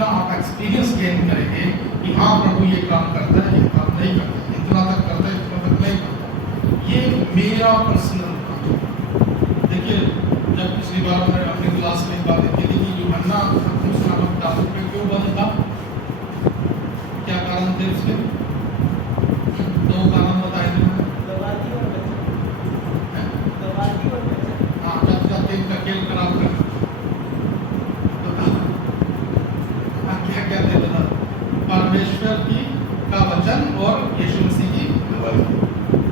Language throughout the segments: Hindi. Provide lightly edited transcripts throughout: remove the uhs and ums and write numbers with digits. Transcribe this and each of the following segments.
जितना आप एक्सपीरियंस गेन करेंगे कि हाँ प्रभु ये काम करता है, ये काम नहीं करता है, इतना तक करता है, इतना तक नहीं करता, ये मेरा पर्सनल काम है। देखिए जब पिछली बार मैंने अपनी क्लास में बात देखी थी कि यूहन्ना पतरस नामक टापू पे क्यों बंद था, क्या कारण थे उसके? दो कारण बताए थे। हाँ, जब जब एक का खेल खराब कर क्या क्या थे बता? परमेश्वर की का वचन और यीशु मसीह की गवाही।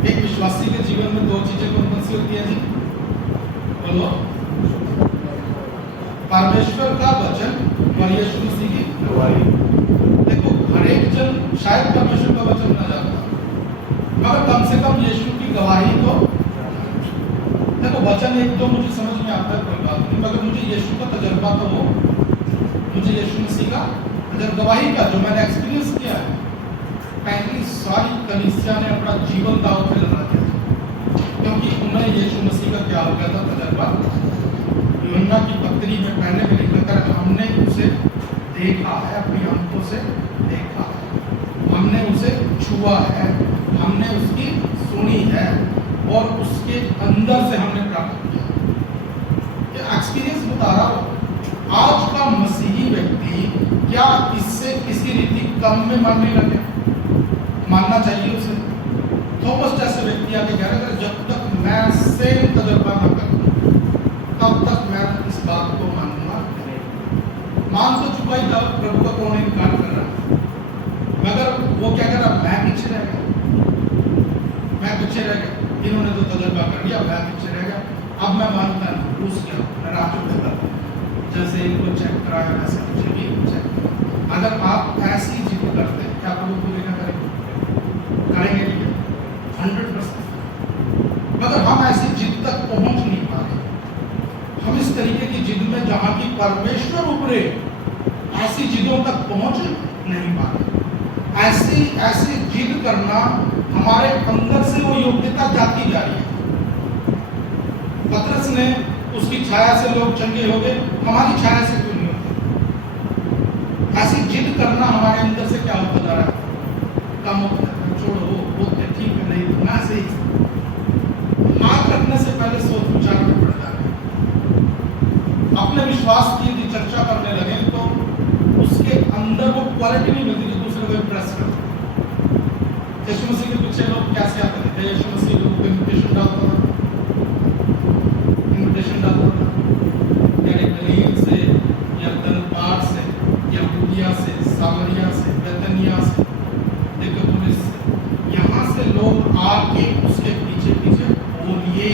एक विश्वासी के जीवन में दो चीजें कौन कौन सी होती है जी? बोलो। परमेश्वर का वचन और यीशु मसीह की गवाही। देखो हर एक जन शायद परमेश्वर का वचन ना जानता, मगर कम से कम यीशु की गवाही तो देखो। वचन एक तो मुझे समझ में आता है, कोई बात नहीं, मगर मुझे यीशु का तजर्बा तो हो, मुझे यीशु मसीह का गवाही का जो मैंने एक्सपीरियंस किया है। पहली सारी कलीसिया ने अपना जीवन दांव पे लगा दिया क्योंकि उन्हें यीशु मसीह का क्या हो गया था तजर्बा। यूहन्ना की पत्री में पहले में लिखा था हमने उसे देखा है, अपनी आंखों से देखा है, हमने उसे छुआ है, हमने उसकी सुनी है और उसके अंदर से हमने प्राप्त किया। एक्सपीरियंस बता रहा हूँ। आज का मसीही व्यक्ति क्या इससे किसी रीति कम में मानने लगे? मानना चाहिए उसे। थॉमस जैसे व्यक्ति आके कह रहे हैं जब तक मैं सेम तजर्बा न करूं तब तक मैं इस बात को मानूंगा नहीं। मान तो चुका ही था, प्रभु का कौन इनकार कर रहा, मगर वो क्या कर रहा? मैं पीछे रह गया, मैं पीछे रह गया। इन्होंने तो तजर्बा कर लिया, मैं पीछे रह गया, अब मैं मानता नहीं, घुस गया, मैं राह चुका। जैसे इनको चेक कराया वैसे मुझे भी चेक करा। अगर आप ऐसी जिद करते हैं क्या प्रभु पूरी ना करेंगे? करेंगे नहीं, 100%। मगर हम ऐसी जिद तक पहुंच नहीं पा रहे। हम इस तरीके की जिद में जहां की परमेश्वर उभरे, ऐसी जिदों तक पहुंच नहीं पा रहे। ऐसी जिद करना हमारे अंदर से वो योग्यता जाती जा रही है। पतरस ने उसकी छाया से लोग चंगे हो गए, हमारी छाया से क्यों नहीं होते? ऐसी जिद करना हमारे अंदर से क्या होता जा रहा है? कम होता है। छोड़ो वो बोलते ठीक है, नहीं ना सही। हाथ रखने से पहले सोच विचार में पड़ जाए। अपने विश्वास की यदि चर्चा करने लगे तो उसके अंदर वो क्वालिटी नहीं मिलती जो दूसरे को इम्प्रेस करती। यीशु मसीह के पीछे लोग कैसे आते थे? यीशु मसीह लोगों को इन्विटेशन डालता था, गलील से या दरबार से या यहूदिया से, सामरिया से, बेतनिया से, देकापुलिस से, यहाँ से लोग आके उसके पीछे पीछे बोलिए,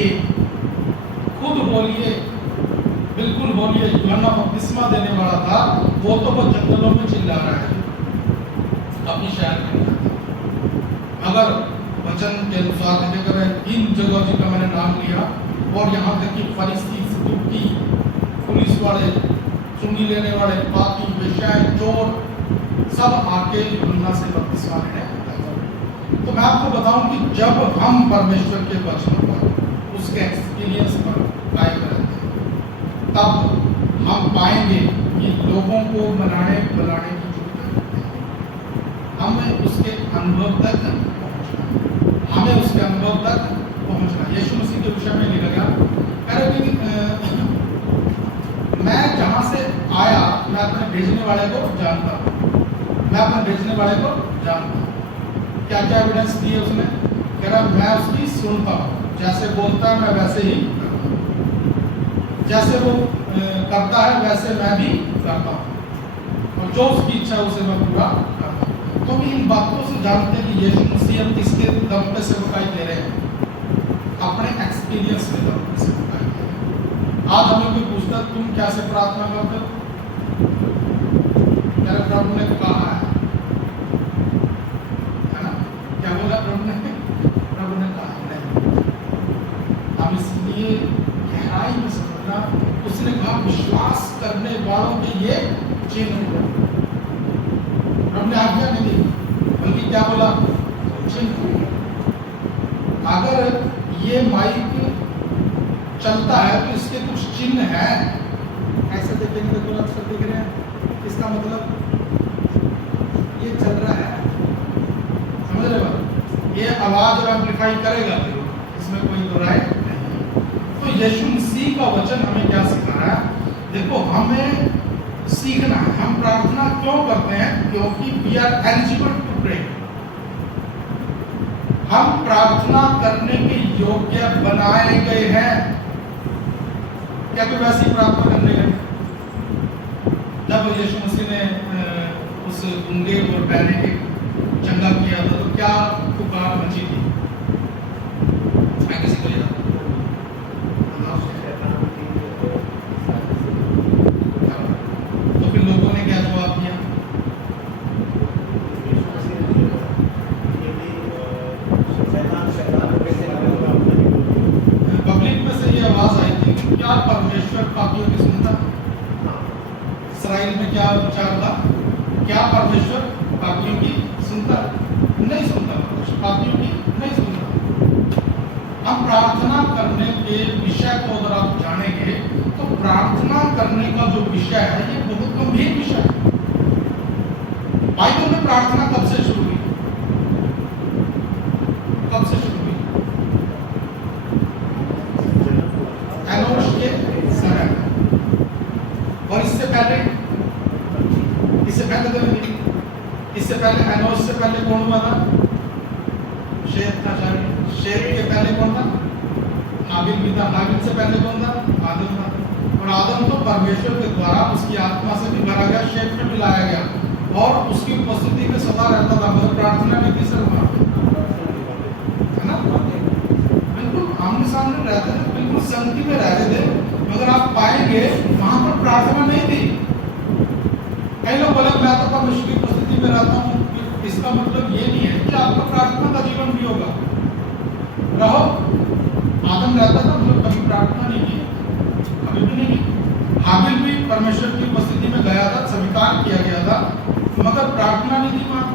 खुद बोलिए, बिल्कुल बोलिए। यूहन्ना बपतिस्मा देने वाला था, वो तो वो जंगलों में चिल्ला रहा है अपनी शहर में। अगर वचन के अनुसार अगर इन जगह जी का मैंने नाम लिया और यहाँ तक कि फरीसी, सदूकी, पुलिस वाले, चुंगी लेने वाले, पापी, वेश्याएं, चोर सब आके यूहन्ना से बपतिस्मा लेने। तो मैं आपको बताऊं कि जब हम परमेश्वर के वचनों पर, उसके एक्सपीरियंस पर कायम रहते हैं, तब हम पाएंगे कि लोगों को मनाने बुलाने की जरूरत है। हमें उसके अनुभव तक पहुंचना, हमें उसके अनुभव तक पहुंचना। यीशु मसीह के विषय में नहीं लगा मैं जहां से आया मैं अपने भेजने वाले को जानता हूं, मैं अपने भेजने वाले को जानता हूं। क्या क्या एविडेंस दिए उसने? कह रहा मैं उसकी सुनता हूं, जैसे बोलता है मैं वैसे ही करता हूं, जैसे वो करता है वैसे मैं भी करता हूं, और जो उसकी इच्छा है उसे मैं पूरा करता हूं। तो इन बातों से जानते हैं कि यीशु मसीह हम किसके दम पे सेवकाई दे रहे हैं? अपने एक्सपीरियंस में दम पे सेवकाई दे रहे हैं। आज हमें कोई पूछता तुम कैसे प्रार्थना करते हो? मेरे प्रभु ने कहा है ना? क्या बोला प्रभु ने? प्रभु ने कहा नहीं। हम इसलिए गहराई में समझना, उसने कहा विश्वास करने वालों के ये चिन्ह। प्रभु ने आज्ञा नहीं दी, बल्कि क्या बोला? चिन्ह। अगर ये माइक चलता है तो इसके कुछ चिन्ह है। ऐसे देखेंगे तो अक्सर दिख रहे हैं, इसका मतलब ये चल रहा है, समझ रहे बात? ये आवाज और एम्पलीफाई करेगा जरूर, इसमें कोई दो राय नहीं। तो यीशु मसीह का वचन हमें क्या सिखा रहा है? देखो, हमें सीखना है। हम प्रार्थना क्यों करते हैं? क्योंकि we are eligible to pray. हम प्रार्थना करने के योग्य बनाए गए हैं। क्या कोई वैसी प्रार्थना करने गए? जब यीशु मसीह ने उस गूंगे और बहरे के चंगा किया था तो क्या पुकार मची थी? मैं किसी को याद? तो फिर लोगों ने क्या जवाब दिया? पब्लिक में से ये आवाज आई थी कि क्या परमेश्वर पापियों की सुनता? इसराइल में क्या विचार था? क्या परमेश्वर पापियों की सुनता? नहीं सुनता। परमेश्वर पापियों की नहीं सुनता। हम प्रार्थना करने के विषय को अगर आप जानेंगे तो प्रार्थना करने का जो विषय है ये बहुत गंभीर विषय है। बाइबल में प्रार्थना कब से शुरू हुई? कब से शुरू हुई? एनोश के समय में। और इससे पहले तो नहीं। इससे पहले एनोश से पहले कौन हुआ था? शेत था। शेत के पहले कौन था? हाबिल भी था। हाबिल से पहले कौन था? आदम था। और आदम तो परमेश्वर के द्वारा उसकी आत्मा से भी भरा गया, शेत में भी लाया गया और उसकी उपस्थिति में सदा रहता था, मगर प्रार्थना नहीं थी। सर वहां है ना, बिल्कुल आमने सामने रहते थे, बिल्कुल संगति में रहते थे, मगर आप पाएंगे वहां पर प्रार्थना नहीं थी। कई लोग बोले मैं तो परमेश्वर की उपस्थिति में रहता हूँ, इसका मतलब ये नहीं है कि आपका प्रार्थना का जीवन भी होगा। रहो, आदम रहता था, मतलब कभी प्रार्थना नहीं की, कभी भी नहीं की। हाबिल भी परमेश्वर की उपस्थिति में गया था, स्वीकार किया गया था, मगर प्रार्थना नहीं थी वहां।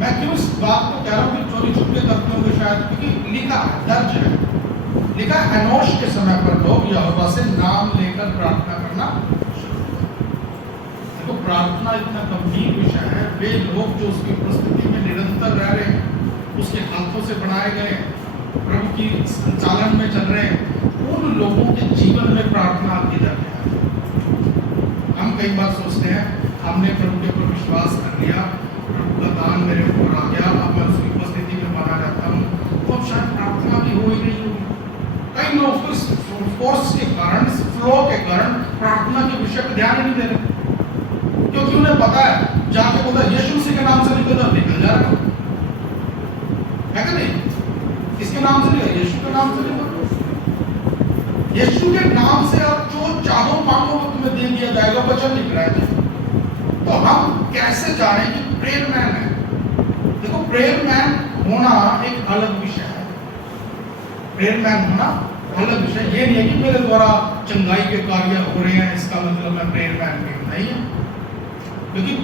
मैं क्यों इस बात को कह रहा हूँ कि चोरी छुपके करते होंगे शायद, क्योंकि लिखा है, दर्ज है, लिखा है एनोश के समय पर लोग यहोवा से नाम लेकर प्रार्थना करना। देखो, प्रार्थना इतना गंभीर विषय है। वे लोग जो उसकी उपस्थिति में निरंतर रह रहे हैं, उसके हाथों से बनाए गए, प्रभु की संचालन में चल रहे हैं, उन लोगों के जीवन में प्रार्थना की जाती है। हम कई बार सोचते हैं हमने प्रभु के ऊपर विश्वास कर लिया, प्रभु का दान मेरे ऊपर आ गया, अब मैं उसकी उपस्थिति में बना रहता हूँ, तो अब शायद प्रार्थना भी हो ही नहीं होगी। कई लोग तो इस फोर्स के कारण, इस फ्लो के कारण प्रार्थना के विषय पर ध्यान नहीं दे रहे, क्योंकि उन्हें पता है जाके बोला यीशु मसीह के नाम से निकल जा रहा है कि नहीं? इसके नाम से नहीं, यीशु के नाम से निकल। यीशु के नाम से आप जो चाहो मांगो वो तुम्हें दे दिया जाएगा, वचन लिख रहा है। तो हम कैसे जाने कि प्रेयर मैन है? देखो, प्रेयर मैन होना एक अलग विषय है। प्रेयर मैन होना अलग विषय। ये नहीं है कि मेरे द्वारा चंगाई के कार्य हो रहे हैं इसका मतलब मैं प्रेयर मैन नहीं है, क्योंकि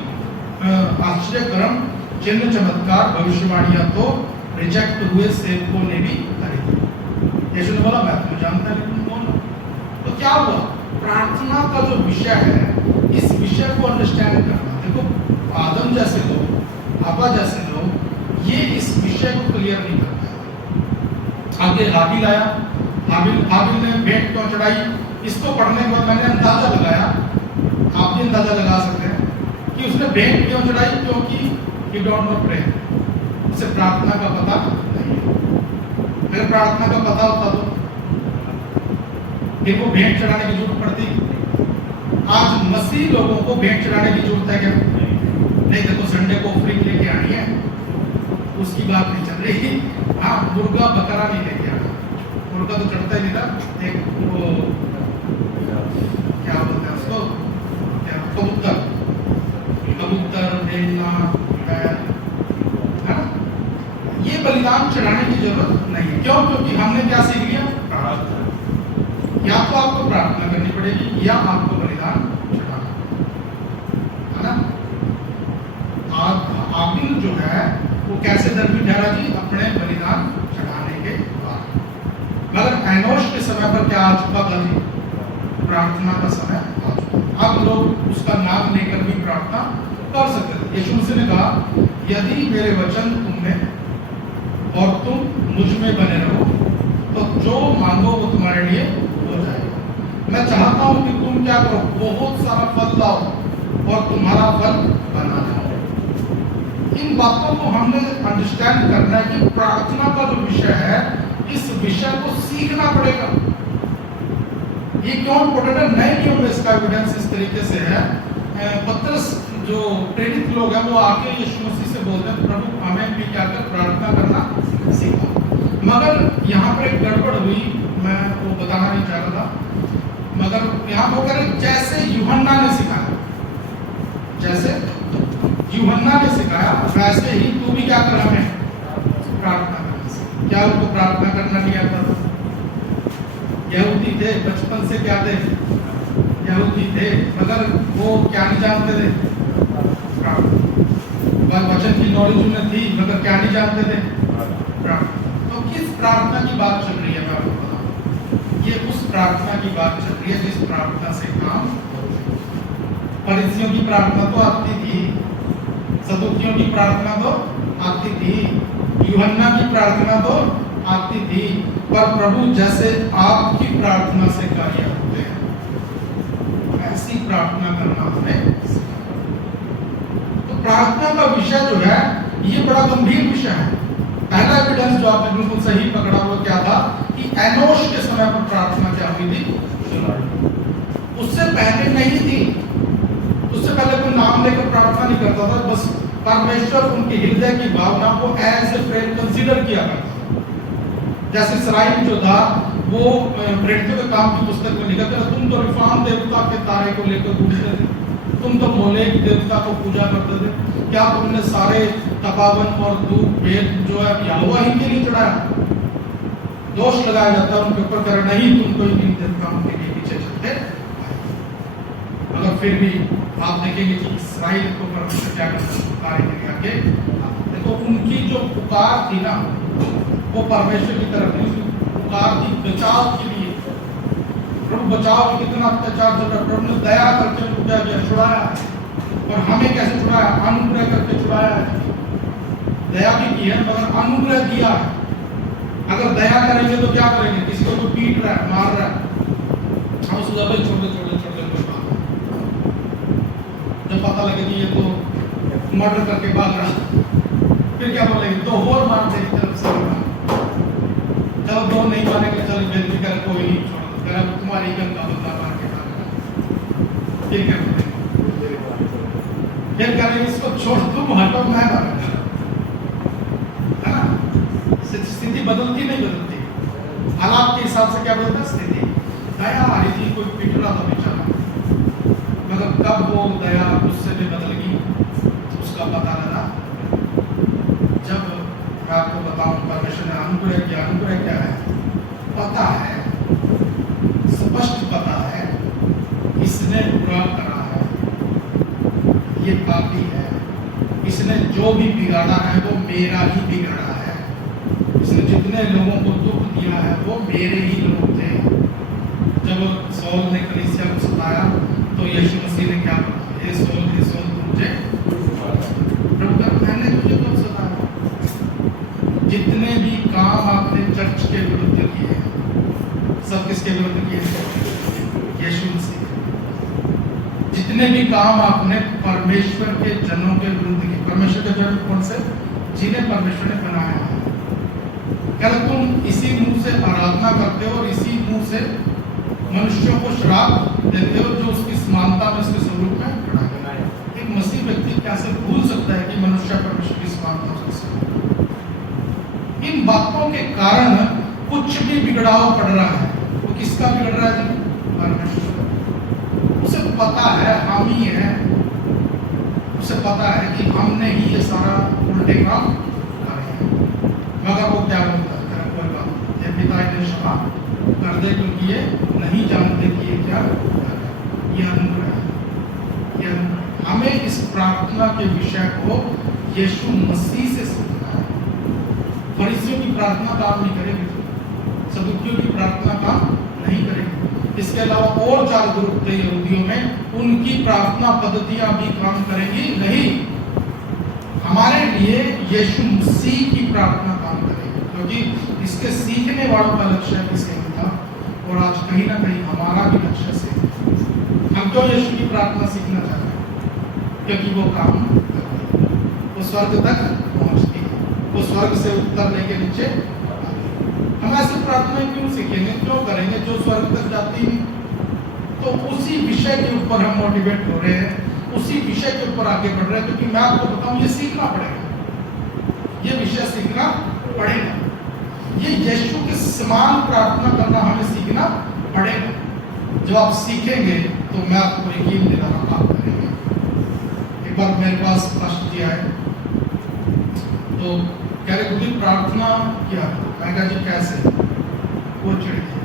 आश्चर्यकर्म, चिन्ह, चमत्कार, भविष्यवाणियां तो रिजेक्ट हुए सेवकों ने भी करी थी। यीशु ने बोला मैं तुम्हें जानता नहीं, तुम कौन हो? तो क्या हुआ? प्रार्थना का जो विषय है, इस विषय को अंडरस्टैंड करना। देखो, आदम जैसे लोग, हवा जैसे लोग ये इस विषय को क्लियर नहीं करते। आगे हाबिल आया, हाबिल ने भेंट क्यों चढ़ाई? इसको पढ़ने के बाद मैंने अंदाजा लगाया, आप भी अंदाजा लगा सकते हैं कि उसने भेंट क्यों चढ़ाई, क्योंकि ही डोंट नो प्रे, उसे प्रार्थना का पता नहीं है। अगर प्रार्थना का पता होता तो फिर वो भेंट चढ़ाने की जरूरत पड़ती। आज मसीह लोगों को भेंट चढ़ाने की जरूरत है क्या? नहीं। देखो, संडे को ऑफरिंग लेके आनी है, उसकी बात नहीं चल रही। हाँ, मुर्गा बकरा नहीं लेके आना, मुर्गा तो चढ़ता ही नहीं था। एक वो क्या बोलते हैं उसको, कबूतर, मेमना, है ना? ये बलिदान चढ़ाने की जरूरत नहीं है। क्यों? क्योंकि हमने क्या सीख लिया? प्रार्थना। या तो आपको प्रार्थना करनी पड़ेगी या आपको बलिदान चढ़ाना, है ना? हाबिल जो है वो कैसे धर्मी ठहरा जी? अपने बलिदान चढ़ाने के बाद। मगर एनोश के समय पर क्या आ चुका था जी? प्रार्थना का समय आ चुका। अब लोग उसका नाम लेकर भी प्रार्थना कर सकते थे। यीशु मसीह ने कहा, यदि मेरे वचन तुम में और तुम मुझ में बने रहो तो जो मांगो वो तुम्हारे लिए हो जाएगा। मैं चाहता हूं कि तुम क्या करो, बहुत सारा फल लाओ और तुम्हारा फल बना जाओ। इन बातों को हमने अंडरस्टैंड करना है कि प्रार्थना का जो विषय है, इस विषय को सीखना पड़ेगा। ये क्यों इम्पोर्टेंट है? नए नियम में इसका एविडेंस इस तरीके से है। पतरस जो प्रेरित लोग हैं वो आके यीशु मसीह से बोलते हैं, प्रभु हमें भी क्या कर प्रार्थना करना सीखो। मगर यहाँ पर एक गड़बड़ हुई, मैं वो बताना नहीं चाह रहा था। मगर यहाँ पर कह रहे जैसे यूहन्ना ने सिखाया, जैसे यूहन्ना ने सिखाया वैसे ही तू भी क्या कर हमें प्रार्थना करना सीख। क्या उनको प्रार्थना करना नहीं आता था? यहूदी थे, बचपन से क्या थे? यहूदी थे, मगर वो क्या नहीं जानते थे? प्रार्थना। वचन की नॉलेज उन्हें थी, मगर क्या नहीं जानते थे? प्रार्थना। तो किस प्रार्थना की बात चल रही है मैं आपको बताऊं। ये उस प्रार्थना की बात चल रही है जिस प्रार्थना से काम, फरीसियों की प्रार्थना तो आती थी, सदूकियों की प्रार्थना तो आती थी, यूहन्ना की प्रार्थना तो आती थी, पर प्रभु जैसे आपकी प्रार्थना से कार्य होते हैं ऐसी प्रार्थना करना हमें। तो प्रार्थना का विषय जो है ये बड़ा गंभीर विषय है। पहला एविडेंस जो आपने बिल्कुल सही पकड़ा वो क्या था कि एनोश के समय पर प्रार्थना क्या हुई थी? उससे पहले नहीं थी। उससे पहले कोई नाम लेकर प्रार्थना नहीं करता था, बस परमेश्वर उनके हृदय की भावना को एज ए फ्रेंड कंसीडर किया करता था। जैसे इसराइल जो था वो प्रेरितों के काम की पुस्तक में लिखा था, तुम तो रिफान देवता के तारे को लेकर घूमते थे, तुम तो मोलेक देवता को पूजा करते थे, क्या तुमने सारे तपावन और धूप भेद जो है यहोवा ही के लिए चढ़ाया? दोष लगाया जाता है उनके ऊपर, कर नहीं तुम तो इन देवताओं के लिए पीछे चलते। मगर फिर भी आप देखेंगे कि इसराइल को परमेश्वर क्या करता है, देखो उनकी जो पुकार थी ना वो परमेश्वर की तरफ नहीं, पुकार थी बचाव के लिए। प्रभु बचाव, कितना अत्याचार चल रहा, प्रभु ने दया करके उनको क्या छुड़ाया। और हमें कैसे छुड़ाया? अनुग्रह करके छुड़ाया है। दया भी की है मगर अनुग्रह दिया है। अगर दया करेंगे तो क्या करेंगे? किसी को तो पीट रहा है, मार रहा है, हम उसको छोड़ दे जब पता लगे कि ये तो मर्डर करके भाग रहा, फिर क्या बोलेंगे? दो और मार दे तरफ से, चलो दो नहीं मारेंगे, चलो बेनती कर कोई नहीं, छोड़ दो, कर तुम्हारी गंगा बंदा मार के भाग रहा। फिर क्या बोलेंगे? फिर करेंगे इसको छोड़, तुम हटो, मैं भाग, है ना? स्थिति बदलती नहीं बदलती, हालात के हिसाब से क्या बदलता स्थिति। दया आ रही थी, कोई पीट रहा था बेचारा, मगर कब वो दया उससे भी बदल गई उसका पता लगा जब मैं आपको बताऊं परमेश्वर ने अनुग्रह किया। अनुग्रह क्या है? पता है, स्पष्ट पता है, इसने बुरा करा है, ये पापी है, इसने जो भी बिगाड़ा है वो मेरा ही बिगाड़ा है, इसने जितने लोगों को दुख दिया है वो मेरे ही लोग थे। जब सौल ने कलीसिया को सताया तो यीशु मसीह ने क्या कहा? हे सौल मुझे प्रभु का, मैंने तुझे कब सताया? जितने भी काम आपने चर्च के विरुद्ध किए सब किसके विरुद्ध किए? यीशु मसीह। जितने भी काम आपने परमेश्वर के जनों के विरुद्ध किए, परमेश्वर के जन कौन से? जिन्हें परमेश्वर ने बनाया है। क्या तुम इसी मुंह से आराधना करते हो और इसी मुंह से मनुष्यों को श्राप देते हो जो उसकी समानता में, उसके स्वरूप में खड़ा है। एक मसीह व्यक्ति कैसे भूल सकता है कि मनुष्य परमेश्वर की समानता उसके? इन बातों के कारण कुछ भी बिगड़ाव पड़ रहा है। वो किसका बिगड़ रहा है? परमेश्वर। उसे पता है हम ही है, उसे पता है कि हमने ही ये सारा उल्टे काम करे हैं, मगर वो क्या बोलता है? कोई बात, ये पिता ने क्षमा कर दे क्योंकि ये नहीं जानते कि ये क्या है। ये अनुग्रह है। ये हमें इस प्रार्थना के विषय को यीशु मसीह से सीखना है। फरीसियों की प्रार्थना काम नहीं करेगी, सदूकियों की प्रार्थना काम नहीं करेगी। इसके अलावा और 4 ग्रुप थे यहूदियों में, उनकी प्रार्थना पद्धतियां भी काम करेंगी नहीं। हमारे लिए यीशु मसीह की प्रार्थना काम करेगी, क्योंकि इसके सीखने वालों का लक्ष्य भी सेम था और आज कहीं ना कहीं हमारा भी लक्ष्य सेम है। हम क्यों यीशु की प्रार्थना सीखना चाहते हैं? क्योंकि वो काम करती है, वो स्वर्ग तक पहुंचती है, वो स्वर्ग से उत्तर लेके नीचे आती है। हम ऐसी प्रार्थनाएं क्यों सीखेंगे, क्यों करेंगे जो स्वर्ग तक जाती नहीं? तो उसी विषय के ऊपर हम मोटिवेट हो रहे हैं, उसी विषय के ऊपर आगे बढ़ रहे हैं, क्योंकि मैं आपको बताऊं ये सीखना पड़ेगा, ये विषय सीखना पड़ेगा, ये यीशु के समान प्रार्थना करना हमें सीखना पड़ेगा। जब आप सीखेंगे तो मैं आपको यकीन दिला रहा हूं आप करेंगे। एक बार मेरे पास पास्टर जी आए तो कह रहे गुरु प्रार्थना क्या? मैं कहा जी कैसे? वो चिढ़ गए,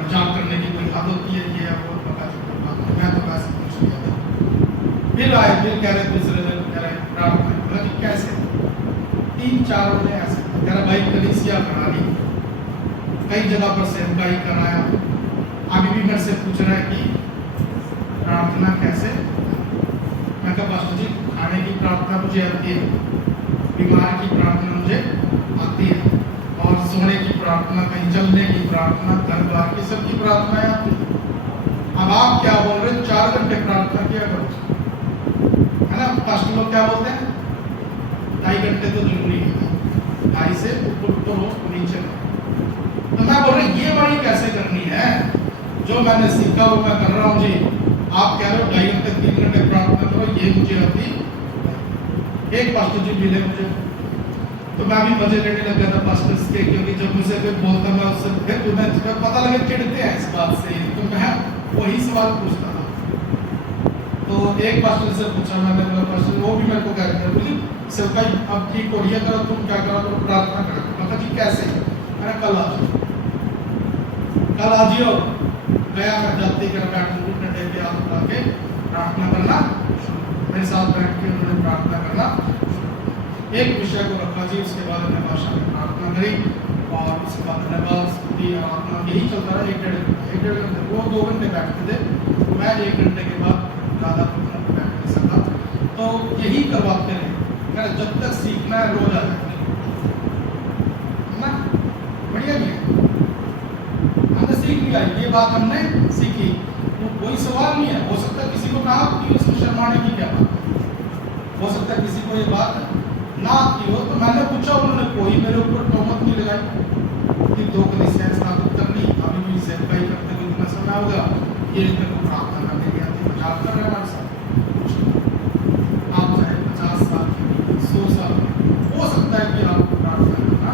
मजाक करने की कोई हद होती है, ये वो पता चलता। मैं तो वैसे पूछ लिया था। फिर आए, फिर कह रहे दूसरे दिन कह रहे प्रार्थना, बोला कि कैसे? 3-4 ने ऐसे कह रहा भाई कलीसिया करा ली, कई जगह पर सेवकाई कराया, अभी भी मेरे से पूछ रहा है कि प्रार्थना कैसे? मैं कहा पास्टर जी खाने की प्रार्थना मुझे आती है, बीमार की प्रार्थना मुझे आती है, और सोने की प्रार्थना, कहीं चलने की प्रार्थना, घर बार की सबकी प्रार्थनाएं आती है। अब आप क्या बोल रहे हैं? 4 घंटे प्रार्थना किया करो, है ना? पास्टर लोग क्या बोलते हैं 2.5 घंटे तो जरूरी है, 2.5 से ऊपर हो नीचे हो। तो मैं बोल रहा ये बड़ी कैसे करनी है? जो मैंने सीखा वो मैं कर रहा हूँ जी, आप कह रहे हो 2.5 घंटे 3 घंटे प्रार्थना करो, ये मुझे आती। एक पास्टर जी मिले मुझे, तो मैं भी मजे लेने लग गया था पास्टर्स के, क्योंकि जब मुझे कोई बोलता मैं उससे फिर तुम्हें पता लगे चिढ़ते हैं इस बात से, तो मैं वही सवाल पूछता था। तो एक पास्टर से पूछा मैंने, बोला पास्टर वो भी मेरे को कह रहे थे बोली सेवकाई अब ठीक हो रही है, करो तुम क्या करो तो प्रार्थना करो। मैं जी कैसे? मैंने कल आ जाओ, कल आ जियो। गया मैं जाते कर बैठ घंटे पे हाथ उठा के प्रार्थना करना, मेरे साथ बैठ के उन्होंने प्रार्थना करना, एक विषय को रखा जी, उसके बाद उन्होंने भाषा में प्रार्थना करी, और उसके बाद धन्यवाद स्तुति आराधना यही चलता रहा 1-1.5 घंटे। वो 2 घंटे बैठते थे, मैं 1 घंटे के बाद ज़्यादा बैठ नहीं सकता। तो यही करवाते रहे, जब तक सीखना है रोज आ जाए ना, बढ़िया नहीं है। हमने सीख लिया, ये बात हमने सीखी, तो कोई सवाल नहीं है। हो सकता है किसी को कहा कि उसमें शर्माने की क्या बात, हो सकता है किसी को ये बात ना आती हो। तो मैंने पूछा, उन्होंने कोई मेरे ऊपर तोहमत नहीं लगाई कि 2 कलीसिया स्थापित करनी, अभी भी सेवकाई करते हुए इतना समय हो गया, ये तेरे को प्रार्थना करने की आती, मजाक कर रहे हैं हमारे साथ। आप चाहे 50 साल की 100 साल, हो सकता है कि आपको प्रार्थना करना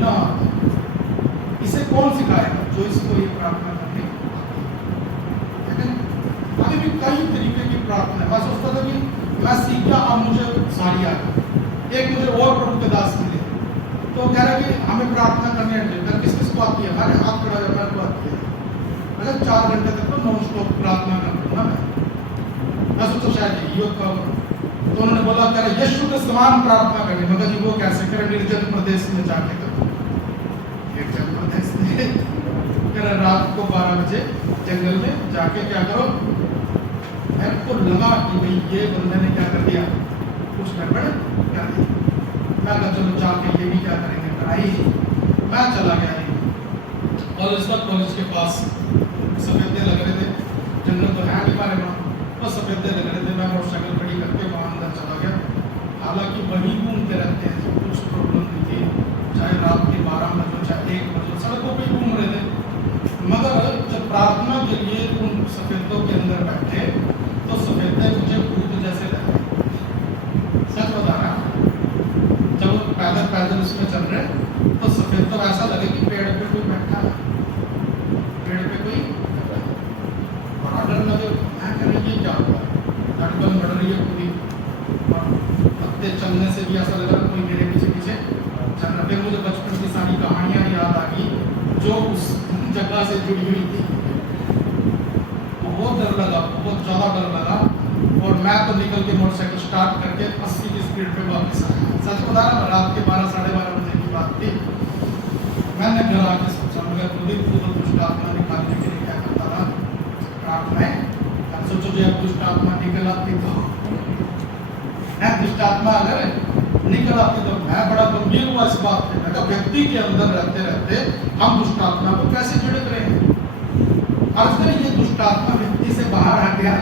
ना आता। इसे कौन सिखाएगा? जो इसको ये प्रार्थना करने आती है। अभी भी कई तरीके की प्रार्थना है। मैं सोचता था कि मैं सीख गया, अब मुझे सारी आ गई। एक मुझे और प्रभु के दास मिले, तो कह रहे कि हमें प्रार्थना करनी है, किस किस को आती है? मैंने हाथ खड़ा कर, मेरे को आती है। मतलब 4 घंटे तक तो नॉन स्टॉप प्रार्थना कर लूँगा मैं सोचा शायद ये कम। तो उन्होंने बोला कह रहे यीशु के समान प्रार्थना करनी। मगर जी वो कैसे करें? निर्जन प्रदेश में जाके करो। निर्जन प्रदेश में कह रहे रात को 12 बजे जंगल में जाके क्या करो? मेरे को लगा कि भाई ये बंदे ने क्या कर दिया, कुछ गड़बड़ कर दी। मैं कहा चलो जाके ये भी क्या करेंगे, कराई। मैं चला गया कॉलेज तक। कॉलेज के पास सफेदे लग रहे थे, जंगल तो है नहीं हमारे वहाँ, बस सफेदे लग रहे थे। मैं मोटरसाइकिल खड़ी करके वहाँ अंदर चला गया। हालांकि वही घूमते रहते हैं, कुछ प्रॉब्लम नहीं थी, चाहे रात के 12 बजे चाहे 1 बजे सड़कों पर घूम रहे थे। मगर जब प्रार्थना के लिए उन सफेदों के अंदर बैठे तो सफेदे मुझे भूत जैसे लगे। सच बता रहा, जब पैदल पैदल उसमें चल रहे तो सफेद तो ऐसा लगे कि पेड़ पे कोई बैठा है, पेड़ पे कोई बड़ा डर लगे। मैं कह रही ये क्या हुआ, धड़कन बढ़ रही है पूरी, और पत्ते चलने से भी ऐसा लगा कोई मेरे पीछे पीछे चल रहा। फिर मुझे बचपन की सारी कहानियां याद आ गई जो उस जगह से जुड़ी हुई थी। बहुत डर लगा, बहुत ज़्यादा डर लगा, और मैं तो निकल के मोटरसाइकिल स्टार्ट करके 80 की स्पीड पे वापस आया। सच बता रहा, रात के 12-12:30 बजे की बात थी। मैंने घर आके सोचा, मगर कुलदीप को तो दुष्ट आत्मा निकालने के लिए क्या करता था, प्रार्थनाएं। अब सोचो जब दुष्ट आत्मा निकल आती तो है दुष्ट आत्मा अगर निकल आती तो मैं बड़ा गंभीर हुआ इस बात पे। मैं व्यक्ति के अंदर रहते रहते हम दुष्ट आत्मा को कैसे पीड़ित रहे हैं। और अगर ये दुष्ट आत्मा व्यक्ति से बाहर हट गया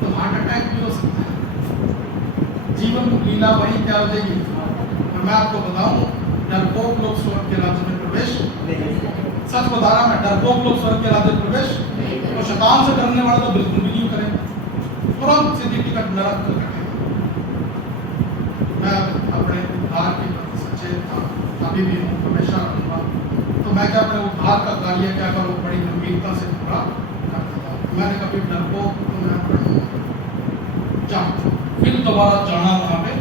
तो हार्ट अटैक भी हो सकता है। जीवन लीला वही क्या हो जाएगी। और मैं आपको बताऊं, डरपोक लोग स्वर्ग के राज्य में प्रवेश, सच बता रहा मैं, डरपोक लोग स्वर्ग के राज्य में प्रवेश, तो शैतान से डरने वाला तो बिल्कुल भी नहीं करेंगे, तुरंत सीधी टिकट नरक कर कटेगा। मैं अपने उद्धार के प्रति सचेत था, अभी भी हूँ, हमेशा रहूंगा। तो मैं क्या अपने उद्धार का कार्य क्या करूँ, बड़ी गंभीरता से पूरा करता था। मैंने कभी डरपोक तो मैं फिर दोबारा जाना वहाँ पे,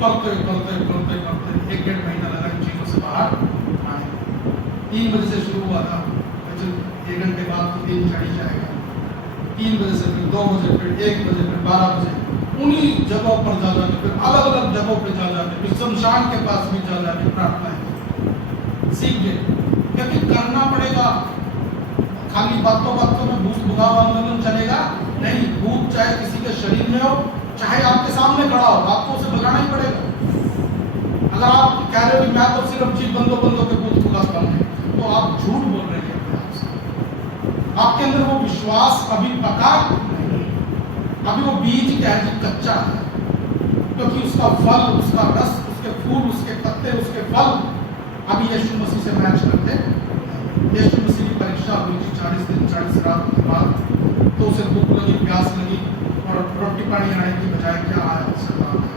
करते करते करते करते 1-1.5 महीना लगा इन चीज़ों से बाहर आने। 3 बजे से शुरू हुआ था, 1 घंटे बाद तो 3 चढ़ ही जाएगा। 3 बजे से फिर 2 बजे, फिर 1 बजे, फिर 12 बजे, उन्हीं जगहों पर जा जाके, फिर अलग अलग जगहों पर जा जाके, फिर शमशान के पास भी जा जाके प्रार्थना सीख गए। क्योंकि करना पड़ेगा, खाली बातों बातों में भूत भुगाव आंदोलन चलेगा नहीं। भूत चाहे किसी के शरीर में हो, चाहे आपके सामने खड़ा हो, आपको उसे भगाना ही पड़ेगा। अगर आप कह रहे हो कि मैं तो सिर्फ चीज बंदों के भूत भुगाता हूं, तो आप झूठ बोल रहे हैं अपने आप से। आपके अंदर वो विश्वास अभी पका नहीं, अभी वो बीज क्या है, कच्चा है। क्योंकि उसका फल, उसका रस, उसके फूल, उसके पत्ते, उसके फल अभी यीशु मसीह से मैच करते। यीशु मसीह की परीक्षा हुई थी 40 दिन 40 रात के बाद, तो उसे भूख लगी, प्यास लगी, और रोटी पानी आने की बजाय क्या आया, शैतान आया।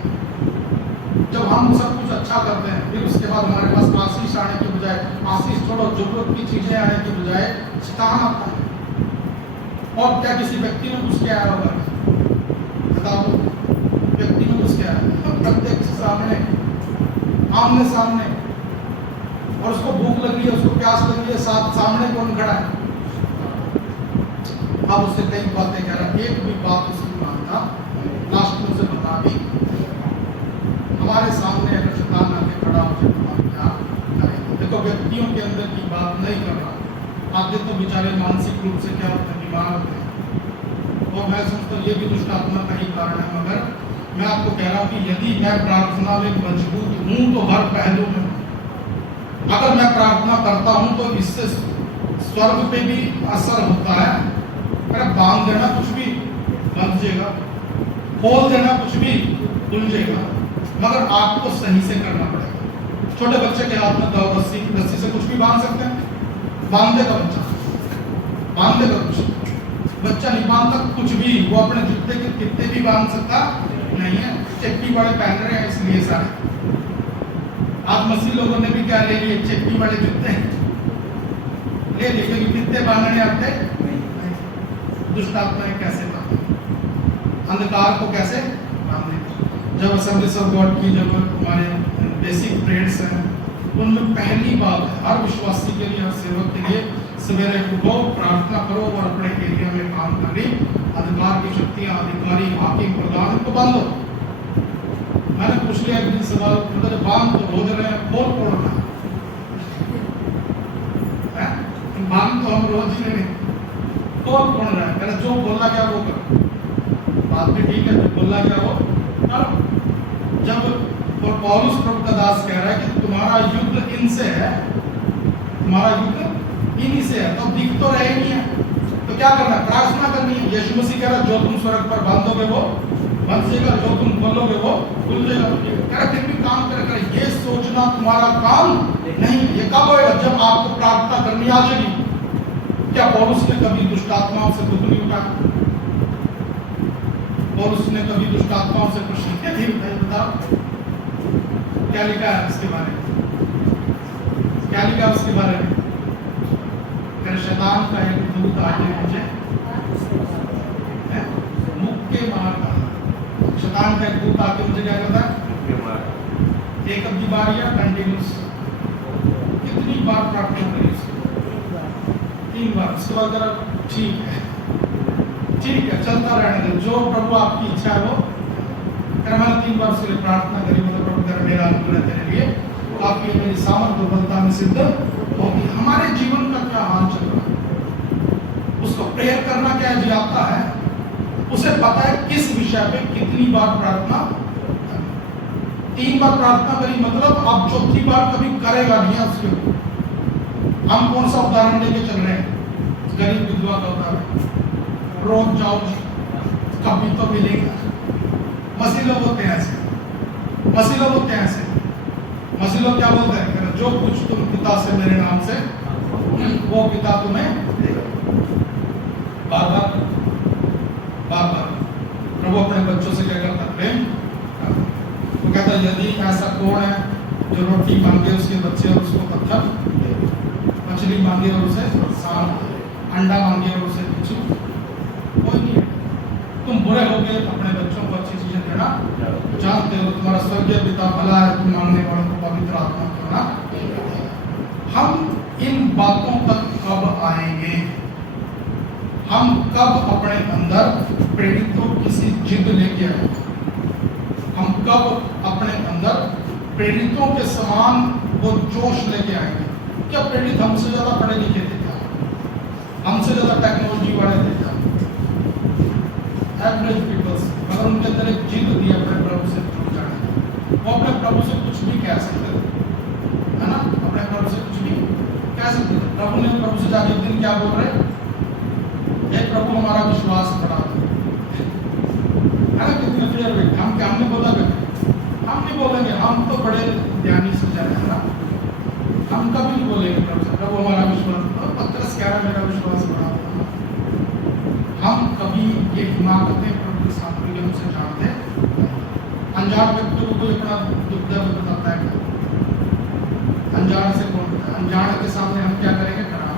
जब हम सब कुछ अच्छा करते हैं, फिर उसके बाद हमारे पास आशीष आने की बजाय, आशीष छोड़ो, जरूरत की चीजें आने की बजाय शैतान आता है। और क्या किसी व्यक्ति में घुस के आया होगा, बताओ, व्यक्ति में घुस के आया प्रत्येक सामने, आमने सामने, और उसको भूख लगी है, उसको प्यास लगी है, सामने कौन खड़ा है। अब उससे कई बातें कह रहा, एक भी बात उसकी मानता, लास्ट में उसे बता भी, हमारे सामने अगर शैतान आके खड़ा हो जाए तो हम क्या करेंगे। देखो, व्यक्तियों के अंदर की बात नहीं कर रहा, आधे तो बेचारे मानसिक रूप से क्या होते हैं, बीमार होते हैं, और मैं समझता हूँ ये भी दुष्ट आत्मा का ही कारण है। मगर मैं आपको कह रहा हूँ कि यदि मैं प्रार्थना में मजबूत हूँ तो हर पहलू में, अगर मैं प्रार्थना करता हूं तो इससे स्वर्ग पे भी असर होता है। अगर बांध देना कुछ भी बंध जाएगा, खोल देना कुछ भी खुल जाएगा, मगर आपको सही से करना पड़ेगा। छोटे बच्चे के हाथ में दाव रस्सी से कुछ भी बांध सकते हैं, बांध देगा बच्चा, बांध देगा कुछ, बच्चा नहीं बांधता कुछ भी। वो अपने जूते के कितने भी बांध सकता नहीं है। चक्की वाले पहन रहे हैं इसलिए सारे, आज मसीह लोगों ने भी क्या ले लिए, चक्की वाले जूते ले लिए, क्योंकि कितने बांधने आते नहीं। दुष्ट आत्माएं कैसे बांधे, अंधकार को कैसे बांधे। जब असेंबलीज ऑफ गॉड की जब हमारे बेसिक प्रेयर्स हैं, उनमें पहली बात है हर विश्वासी के लिए, हर सेवक के लिए, सवेरे उठो, प्रार्थना करो और अपने एरिया में काम करनी। अंधकार की शक्तियां, अधिकारी, हाकिम, प्रधान को बांधो। मैंने पूछ लिया एक दिन सवाल, मतलब बांध तो रोज रहे हैं, खोल तोड़ना है, बांध तो हम रोज ही नहीं, खोल तोड़ रहे हैं। जो बोला क्या वो करो, बात भी ठीक है, जो बोला क्या वो करो। जब और पौलुस प्रभु का दास कह रहा है कि तुम्हारा युद्ध इनसे है, तुम्हारा युद्ध इन्हीं से है, तो दिख तो रहे नहीं है, तो क्या करना है, प्रार्थना करनी है। यीशु मसीह कह रहा है जो तुम स्वर्ग पर बांधोगे वो बंध जाएगा, जो तुम खोलोगे वो खुल जाएगा। फिर भी काम कर, ये सोचना तुम्हारा काम नहीं। ये कब होगा, जब आपको प्रार्थना करनी आ जाएगी। क्या पौलुस ने कभी दुष्ट आत्माओं से दुख नहीं उठाया? पौलुस ने कभी दुष्ट आत्माओं से कुछ नहीं उठाई? बताओ क्या लिखा है इसके बारे में, क्या लिखा है उसके बारे में। शैतान का एक दूत आके मुझे मुक्के मारता, शैतान का एक दूत आके मुझे क्या करता है, एक अभी बार या कंटिन्यूस, कितनी बार प्रार्थना करी उसको, 3 बार। उसके बाद करा ठीक है चलता रहने दो, जो प्रभु आपकी इच्छा है वो कर। मैंने 3 बार उसके लिए प्रार्थना करी, मतलब प्रभु कर मेरा अनुग्रह तेरे लिए काफी, मेरी सामर्थ दुर्बलता में सिद्ध होगी। हमारे जीवन का क्या हाल चल रहा है, उसको प्रेयर करना क्या जी आता है। उसे पता है किस विषय पे कितनी बार प्रार्थना। 3 बार प्रार्थना करी मतलब आप चौथी बार कभी करेगा नहीं है उसके। हम कौन सा उदाहरण लेके चल रहे हैं? गरीब विधवा का उदाहरण। रोज जाओ कभी तो मिलेगा। मसीह लोग होते हैं ऐसे, मसीह लोग होते हैं ऐसे। मसीह लोग क्या बोलते हैं? जो कुछ तुम पिता से मेरे नाम से वो पिता तुम्हें देगा। बार बार प्रभु अपने बच्चों से क्या करता है? प्रेम। वो कहता है यदि ऐसा कौन है जो रोटी मांगे उसके बच्चे और उसको पत्थर दे, मछली मांगे और उसे सांप दे, अंडा मांगे और उसे कुछ कोई नहीं है। तुम बुरे हो गए अपने बच्चों को अच्छी चीजें देना जानते हो, तुम्हारा स्वर्गीय पिता भला है, तुम मांगने वालों को पवित्र आत्मा देना। हम इन बातों तक कब आएंगे? हम कब अपने अंदर प्रेरितों की सी जिद लेके आएंगे? हम कब अपने अंदर प्रेरितों के समान वो जोश लेके आएंगे? क्या प्रेरित हमसे ज्यादा पढ़े लिखे थे क्या? हमसे ज्यादा टेक्नोलॉजी वाले थे क्या? एवरेज पीपल्स, मगर उनके अंदर एक जिद थी अपने प्रभु से जुड़ जाने। वो अपने प्रभु से कुछ भी कह सकते थे, है ना? अपने प्रभु से कुछ भी कह सकते थे। प्रभु ने प्रभु से जाके एक दिन क्या बोल रहे? हे प्रभु हमारा विश्वास बढ़ा दो। है ना? कितने क्लियर व्यक्ति। हम क्या हमने बोला व्यक्ति? हम नहीं बोलेंगे, हम तो बड़े ज्ञानी सजन है ना। हम कभी नहीं बोलेंगे प्रभु से प्रभु हमारा विश्वास, पत्रस कह रहा मेरा विश्वास बढ़ा दो। हम कभी ये हिमाकतें प्रभु के साथ में हमसे जानते अनजान व्यक्ति को कोई अपना दुख दर्द बताता है क्या? अनजान से कौन बताता है? अनजान के सामने हम क्या करेंगे? डरा।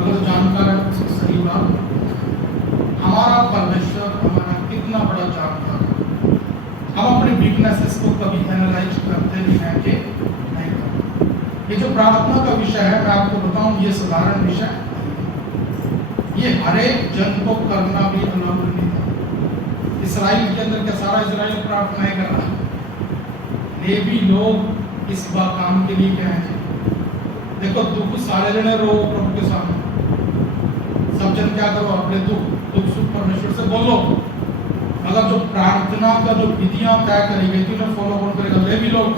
अगर जानकार है तो सही बात। हमारा परमेश्वर हमारा कितना बड़ा जानकार है। हम अपनी वीकनेसेस को कभी एनालाइज करते भी हैं कि नहीं करते। ये जो प्रार्थना का विषय है मैं आपको बताऊं, ये साधारण विषय, ये हर एक जन को करना भी अलाउ नहीं था। इस्राइल के अंदर क्या सारा इस्राइल प्रार्थनाएं कर रहा है? लेवी लोग इस बात काम के लिए क्या है? देखो दुख सारे जने रो प्रभु के सामने, सब जन क्या करो? अपने दुख सुख परमेश्वर से बोलो। मगर जो प्रार्थना का जो विधियां तय करी गई थी उन्हें फॉलो कौन करेगा? लेवी लोग,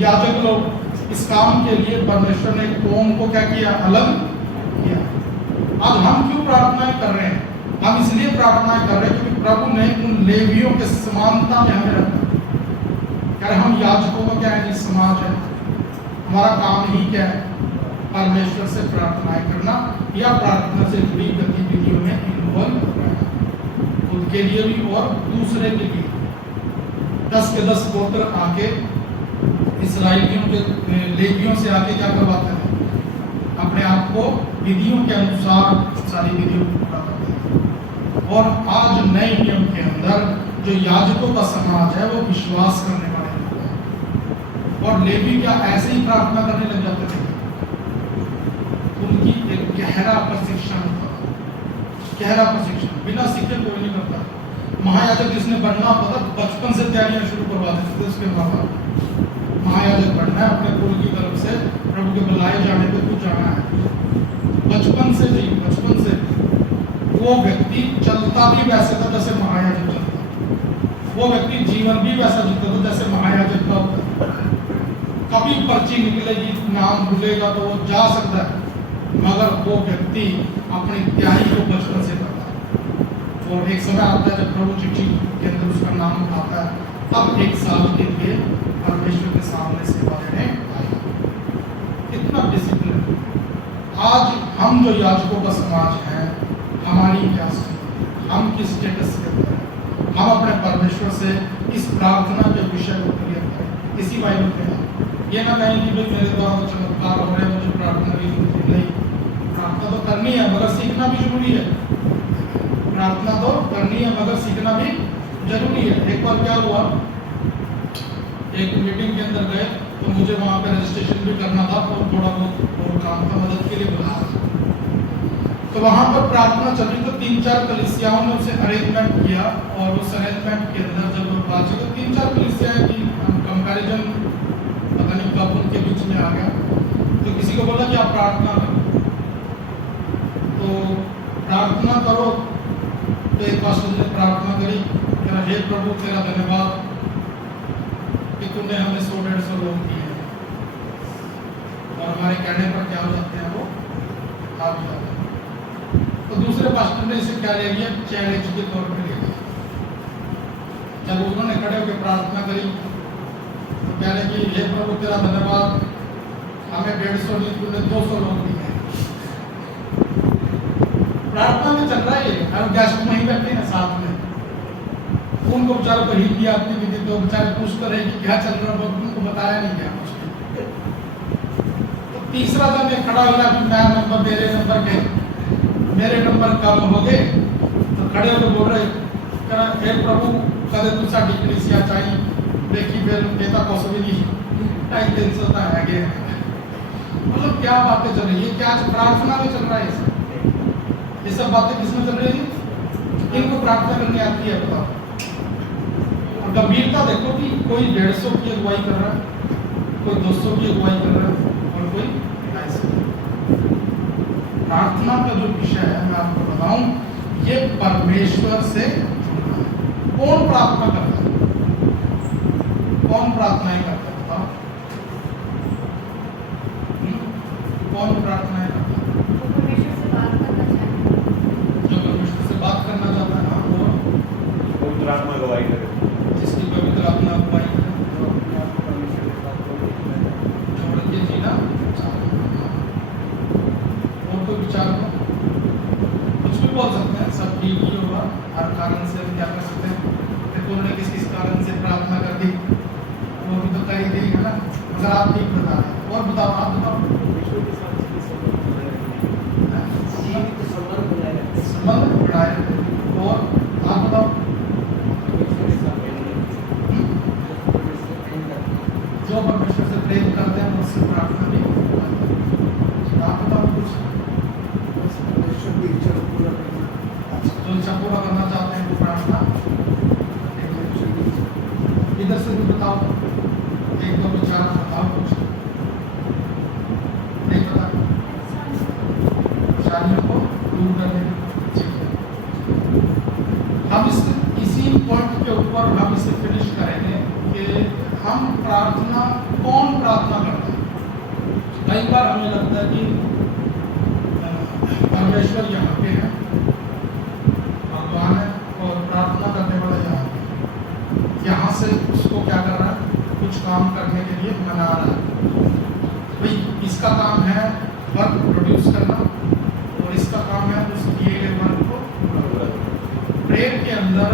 याजक लोग। इस काम के लिए परमेश्वर ने कौम को क्या किया? अलग किया। आज हम क्यों प्रार्थनाएं कर रहे हैं? हम इसलिए प्रार्थनाएं कर रहे हैं क्योंकि प्रभु ने उन लेवियों के समानता में हमें रखा। क्या हम याजकों का क्या है? जिस समाज है, हमारा काम ही क्या है? परमेश्वर से प्रार्थनाएं करना या प्रार्थना से जुड़ी गतिविधियों में इन्वॉल्व रहना, खुद के लिए भी और दूसरे के लिए। 10 के 10 गोत्र आके इस्राएलियों के लेवियों से आके क्या करवाते हैं? अपने आप को विधियों के अनुसार सारी विधियों को पूरा करते हैं। और आज नए नियम के अंदर जो याजकों का समाज है वो विश्वास करने वाले लोग हैं। और लेवी क्या ऐसे ही प्रार्थना करने लग जाते थे? उनकी एक गहरा प्रशिक्षण था, गहरा प्रशिक्षण। बिना सीखे कोई नहीं करता। महायाजक जिसने बनना होता था बचपन से तैयारियां शुरू करवा देते थे उसके बाबा। महायाजक बनना है, अपने कुल की तरफ से प्रभु के बुलाए जाने पे कुछ जाना है। बचपन से जी, बचपन से वो व्यक्ति चलता भी वैसे था जैसे महायाजक चलता। वो व्यक्ति जीवन भी वैसा जीता था जैसे महायाजक का होता। कभी पर्ची निकलेगी, नाम भूलेगा तो वो जा सकता है, मगर वो व्यक्ति अपनी तैयारी को बचपन से करता है। और एक समय आता है जब प्रभु चिट्ठी के अंदर उसका नाम उठाता है, तब 1 साल के लिए परमेश्वर के सामने सेवा देने आएगा। कितना डिसिप्लिन। आज हम जो याजकों का समाज है, हमारी क्या स्थिति? हम किस स्टेटस के अंदर हैं? हम अपने परमेश्वर से इस प्रार्थना के विषय को क्लियर करें। इसी बाइबल में है, ये ना कहें कि भाई मेरे द्वारा तो चमत्कार हो रहे हैं, मुझे प्रार्थना की जरूरत नहीं। प्रार्थना तो करनी है मगर सीखना भी जरूरी है। प्रार्थना तो करनी है मगर सीखना भी जरूरी है। एक बार क्या हुआ, एक मीटिंग के अंदर गए तो मुझे वहाँ पे रजिस्ट्रेशन भी करना था, तो थोड़ा बहुत और काम था, मदद के लिए बुलाया। तो वहाँ पर प्रार्थना चल रही, तो 3-4 कलीसियाओं ने उसे अरेंजमेंट किया। और उस अरेंजमेंट के अंदर जब बात तो 3-4 कलीसियाएं की कंपैरिजन पता नहीं कब उनके बीच में आ गया। तो किसी को बोला कि आप प्रार्थना करो, तो प्रार्थना करो, तो पास्टर जी ने प्रार्थना करी, कह हे प्रभु तेरा धन्यवाद कि तुमने हमें 100-150 लोग दिए हैं, और हमारे कहने पर क्या हो जाते हैं, वो आ भी जाते हैं। तो दूसरे पास्टर ने इसे क्या ले लिया, चैलेंज के तौर पर ले लिया। जब उन्होंने खड़े होकर प्रार्थना करी तो कह रहे कि हे प्रभु तेरा धन्यवाद, हमें 150 नहीं तुमने 200 लोग दिए हैं। प्रार्थना में चल रहा है, और गेस्ट वहीं बैठे हैं साथ में, उनको बेचारों को हिंदी आती नहीं थी, तो बेचारे पूछते रहे कि क्या चल रहा है, उनको बताया नहीं गया कुछ। तो तीसरा जन एक खड़ा हुआ कि मैं नंबर मेरे नंबर कम हो गए, तो खड़े होकर बोल रहे हे प्रभु कदे तू साडी कलीसिया चाहिए देखी फिर कहता कुछ भी नहीं 250 का है गए। मतलब क्या बातें चल रही है, क्या प्रार्थना में चल रहा है ये सब बातें किसमें चल रही है, इनको प्रार्थना करनी आती है, बताओ। और गंभीरता देखो कि कोई 150 की अगुवाई कर रहा है, कोई 200 की अगुवाई कर रहा है, और कोई 250। प्रार्थना का जो विषय है मैं आपको बताऊं, ये परमेश्वर से जुड़ना है। कौन प्रार्थना करता है, कौन प्रार्थनाएं करता है, बताओ। कौन प्रार्थनाएं करता है, जो परमेश्वर से बात करना चाहता है ना, वो पवित्र आत्मा गवाही करे, जिसकी पवित्र आत्मा अगुवाई करे, छोड़ के जीना और कोई विचार हो, कुछ भी बोल सकते हैं, सब ठीक ही होगा। हर कारण से हम क्या कर सकते हैं, उन्होंने किस किस कारण से प्रार्थना कर दी, वो भी तो कर ही देगा ना। अगर आप ठीक बता रहे हैं, और बताओ, आप बताओ। संबंध बढ़ाए, और आप बताओ। जो परमेश्वर से प्रेम करते हैं उससे प्रार्थना भी आप बताओ कुछ। जो इच्छा पूरा करना चाहते हैं वो प्रार्थना, इधर से भी बताओ, एक दो विचार बताओ कुछ। नहीं पता, शादियों को दूर करने हम इसी पॉइंट के ऊपर हम इसे फिनिश करेंगे कि हम प्रार्थना, कौन प्रार्थना करता है। कई बार हमें लगता है कि परमेश्वर यहाँ पे है, भगवान है, और प्रार्थना करने वाला यहाँ से उसको क्या कर रहा है, कुछ काम करने के लिए मना रहा है। भाई इसका काम है वर्क प्रोड्यूस करना, और इसका काम है उस किए गए वर्क को प्रेयर के अंदर।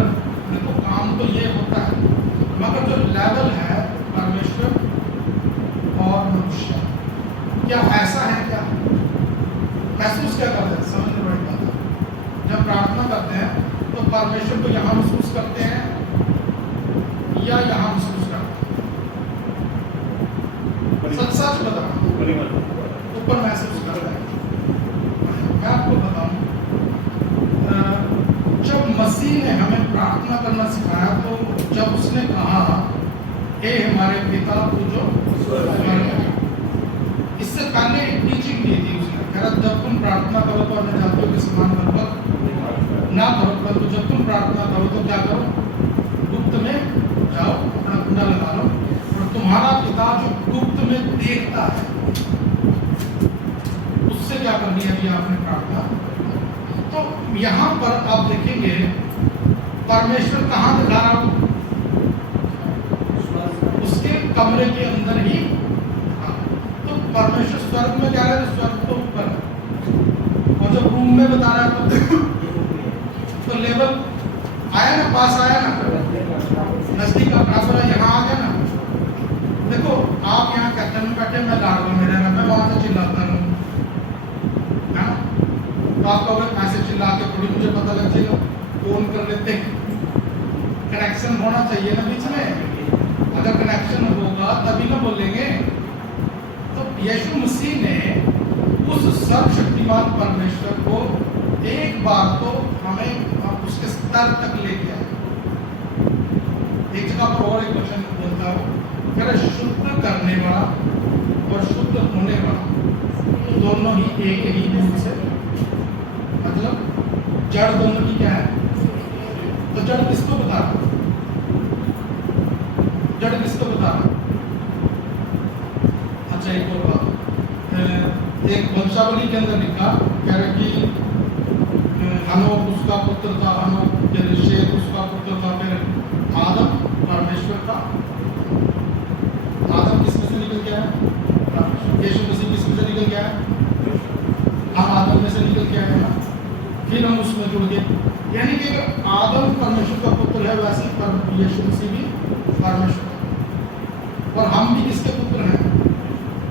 देखो काम तो ये होता है, मगर जो लेवल है परमेश्वर और मनुष्य, क्या ऐसा है, क्या महसूस क्या करते हैं, समझने बड़ी बात है। जब प्रार्थना करते हैं तो परमेश्वर को यहाँ महसूस करते हैं या यहाँ महसूस करते हैं, सच सच बताना, ऊपर महसूस करते हैं। मैं आपको बताऊं, जब मसीह ने हमें प्रार्थना करना सिखाया, तो जब उसने कहा हे हमारे पिता तू जो स्वर्ग में है, इससे पहले एक टीचिंग दी थी उसने, कह रहा जब तुम प्रार्थना करो तो अन्य जातियों के समान बर्बद ना करो, परंतु जब तुम प्रार्थना करो तो क्या करो, गुप्त में जाओ, अपना कुंडा लगा लो, और तुम्हारा पिता जो गुप्त में देखता है उससे क्या करनी है, अभी आपने प्रार्थना। तो यहाँ पर आप देखेंगे परमेश्वर कहाँ दिखा रहा हूँ, उसके कमरे के अंदर ही। तो परमेश्वर स्वर्ग में जा रहा है, स्वर्ग तो ऊपर है, और जब रूम में बता रहा है तो लेवल आया ना, पास आया ना, नजदीक का बराबर यहाँ आ गया ना। देखो आप यहाँ कैप्टन में बैठे, मैं गार्ड में रहना, मैं वहां से चिल्लाता हूँ, तो आप कहोगे ऐसे चिल्ला के थोड़ी मुझे पता लग जाएगा, फोन कर लेते। कनेक्शन होना चाहिए ना बीच में, अगर कनेक्शन होगा तभी ना बोलेंगे। तो यीशु मसीह ने उस सर्वशक्तिमान परमेश्वर को एक बार तो हमें उसके स्तर तक ले गया। एक जगह पर और एक वचन बोलता हूँ, शुद्ध करने वाला और शुद्ध होने वाला दोनों ही एक ही दूर से, मतलब जड़ दोनों की क्या है, जड़ किसको बता रहा है? जड़ किसको बता रहा है? अच्छा एक और बात, एक वंशावली के अंदर लिखा, कह रहे कि हनोक उसका पुत्र था, हनोक फिर शेख उसका पुत्र था, फिर आदम परमेश्वर का। आदम किसमें से निकल गया है? यीशु मसीह किसमें से निकल गया है? हम आदम में से निकल के आए ना, फिर हम उसमें जुड़ गए। यानी कि अगर आदम परमेश्वर का पुत्र है, वैसे ही यीशु मसीह भी परमेश्वर का, और हम भी किसके पुत्र हैं?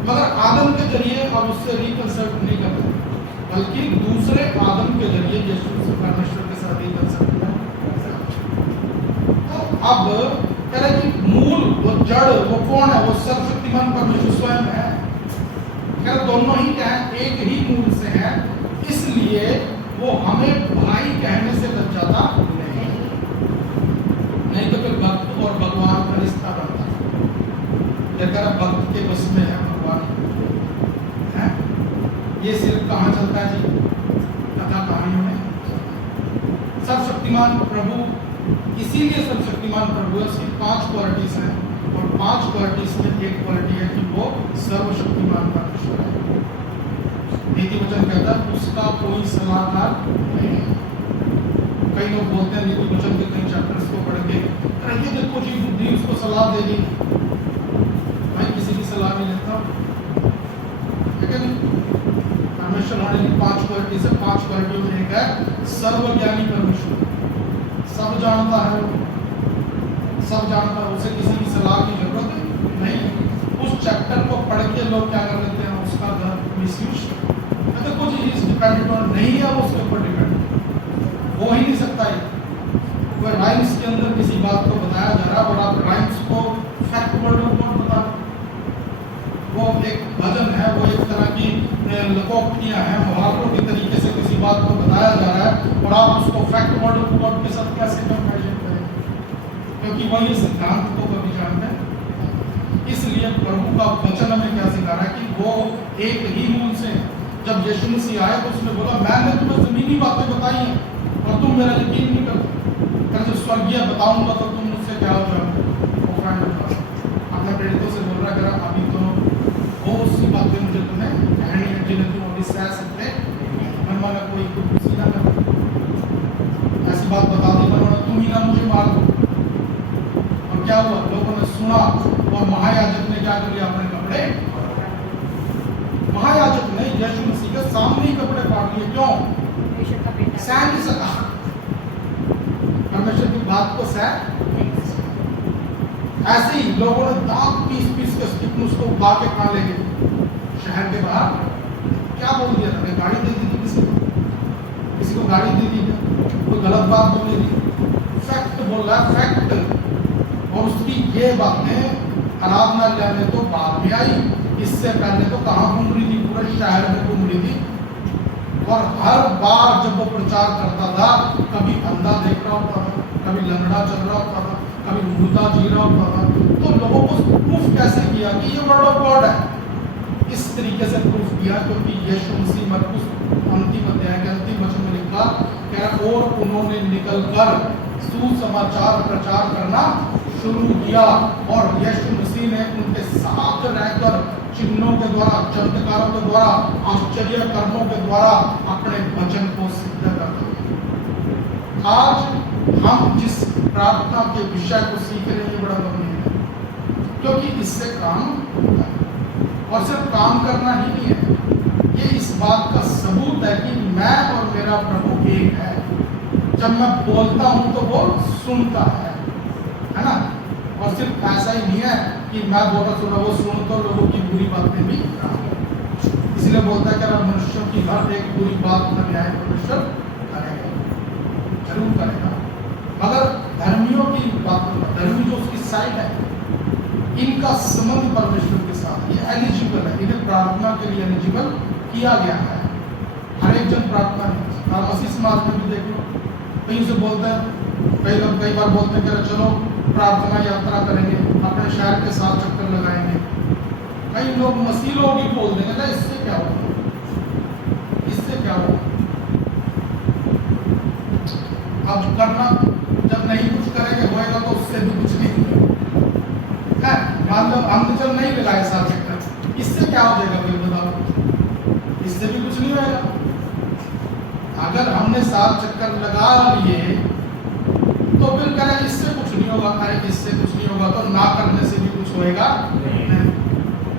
मगर आदम के जरिए अब उससे रिकंसल्ट नहीं करते, बल्कि दूसरे आदम के जरिए यीशु मसीह परमेश्वर के साथ रिकंसल्ट है। तो अब कह रहे कि मूल वो जड़ वो कौन है? वो सर्वशक्तिमान परमेश्वर स्वयं है। कह रहे दोनों ही क्या है? एक ही मूल से है, इसलिए वो हमें भाई कहने से लज्जाता नहीं तो फिर भक्त और भगवान का रिश्ता बनता है। लेकर भक्त के बस में है भगवान है। ये सिर्फ कहाँ चलता है जी? कथा कहानियों में। सर्वशक्तिमान प्रभु, इसीलिए सर्वशक्तिमान प्रभु है, उसकी 5 क्वालिटीज हैं, और 5 क्वालिटीज में एक क्वालिटी है कि वो सर्वशक्तिमान परमेश्वर है। नीति वचन कहता है उसका कोई सलाहकार नहीं है। कई लोग बोलते हैं नीति वचन के कई चैप्टर्स को पढ़ के, ये देखो जी बुद्धि उसको सलाह देगी। भाई किसी की सलाह नहीं लेता, लेकिन परमेश्वर होने की 5 क्वालिटी से 5 क्वालिटियों में एक है सर्वज्ञानी परमेश्वर। सब जानता है, सब जानता है, उसे किसी की सलाह की जरूरत नहीं। उस चैप्टर को पढ़ के लोग क्या कर लेते हैं? उसका मिसयूज। देखो जी इस डिपेंडेंट ऑन नहीं है, वो उसके ऊपर डिपेंड हो ही नहीं सकता है। कोई राइम्स के अंदर किसी बात को बताया जा रहा है और आप राइम्स को फैक्ट वर्ड में कौन बता? वो एक भजन है, वो एक तरह की लोकोक्तियां हैं, मुहावरों के तरीके से किसी बात को बताया जा रहा है, और आप उसको फैक्ट वर्ड के साथ कैसे कंपैरिजन करें? क्योंकि वही सिद्धांत को कभी जानते हैं। इसलिए प्रभु का वचन हमें क्या सिखा रहा है कि वो एक ही मूल से। जब यीशु मसीह आया तो उसने बोला मैंने तुम्हें जमीनी बातें बताई हैं और तुम मेरा यकीन नहीं करते, जब स्वर्गीय बताऊंगा तो तुम मुझसे क्या हो जाओगे? अपने प्रेरितों से बोल रहा है अभी तो बहुत सी बातें मुझे तुम्हें कहनी है जिन्हें तुम अभी सह सकते मन माना कोई खुशी ना कर, ऐसी बात बता दी मन माना तुम ही ना मुझे मार दो। और क्या हुआ? लोगों ने सुना और महायाजक ने क्या कर लिया? अपने कपड़े, महायाजक ने यीशु मसीह के सामने ही कपड़े फाड़ लिए। क्यों? सह नहीं सका, परमेश्वर की बात को सह। ऐसे ही लोगों ने दांत पीस के स्टिफनुस को उठा के कहाँ ले गए? शहर के बाहर। क्या बोल दिया था? गाड़ी दे दी थी किसी को गाड़ी दे दी, कोई गलत बात बोल दी, फैक्ट बोल रहा है, फैक्ट। और उसकी ये बातें आराधनालय में तो बाद में आई, इससे पहले तो कहाँ घूम रही थी? पूरे शहर में घूम रही थी। और हर बार जब वो प्रचार करता था, कभी अंधा देख रहा होता था, कभी लंगड़ा चल रहा होता था, कभी मुर्दा जी रहा होता था। तो लोगों को प्रूफ कैसे किया कि ये वर्ड ऑफ गॉड है? इस तरीके से प्रूफ किया क्योंकि यीशु मसीह मरकुस अंतिम अध्याय के अंतिम वचन में लिखा क्या? और उन्होंने निकलकर सुसमाचार प्रचार करना शुरू किया, और यीशु मसीह ने उनके साथ रहकर चिन्हों के द्वारा, चमत्कारों के द्वारा, आश्चर्य कर्मों के द्वारा अपने वचन को सिद्ध कर दिया। आज हम जिस प्रार्थना के विषय को सीख रहे हैं ये बड़ा गंभीर है, क्योंकि इससे काम होता है। और सिर्फ काम करना ही नहीं है, ये इस बात का सबूत है कि मैं और मेरा प्रभु एक है। जब मैं बोलता हूं तो वो सुनता है ना? और सिर्फ ऐसा ही नहीं है कि मैं बोलता सुना वो सुन तो लोगों की बुरी बातें भी, इसलिए बोलता है कि अगर मनुष्यों की हर एक बुरी बात का न्याय परमेश्वर करेगा, जरूर करेगा। मगर धर्मियों की बात, धर्मी जो उसकी साइड है, इनका संबंध परमेश्वर के साथ ये एलिजिबल है, इन्हें प्रार्थना के लिए एलिजिबल किया गया है। हर एक जन प्रार्थना नहीं। आप मसीह समाज में भी देख लो, कहीं से बोलते हैं, कई बार बोलते हैं कि चलो प्रार्थना यात्रा करेंगे, अपने शहर के साथ चक्कर लगाएंगे। कई लोग मसीह लोग ही बोल देंगे ना, इससे क्या होगा, इससे क्या होगा। अब करना जब नहीं करेंगे होएगा तो उससे भी कुछ नहीं है। मान लो हमने चल नहीं लगाए 7 चक्कर, इससे क्या हो जाएगा फिर बताओ? इससे भी कुछ नहीं होएगा। अगर हमने 7 चक्कर लगा लिए तो फिर करें इससे कुछ नहीं होगा, अरे इससे कुछ नहीं होगा तो ना करने से भी कुछ होएगा नहीं।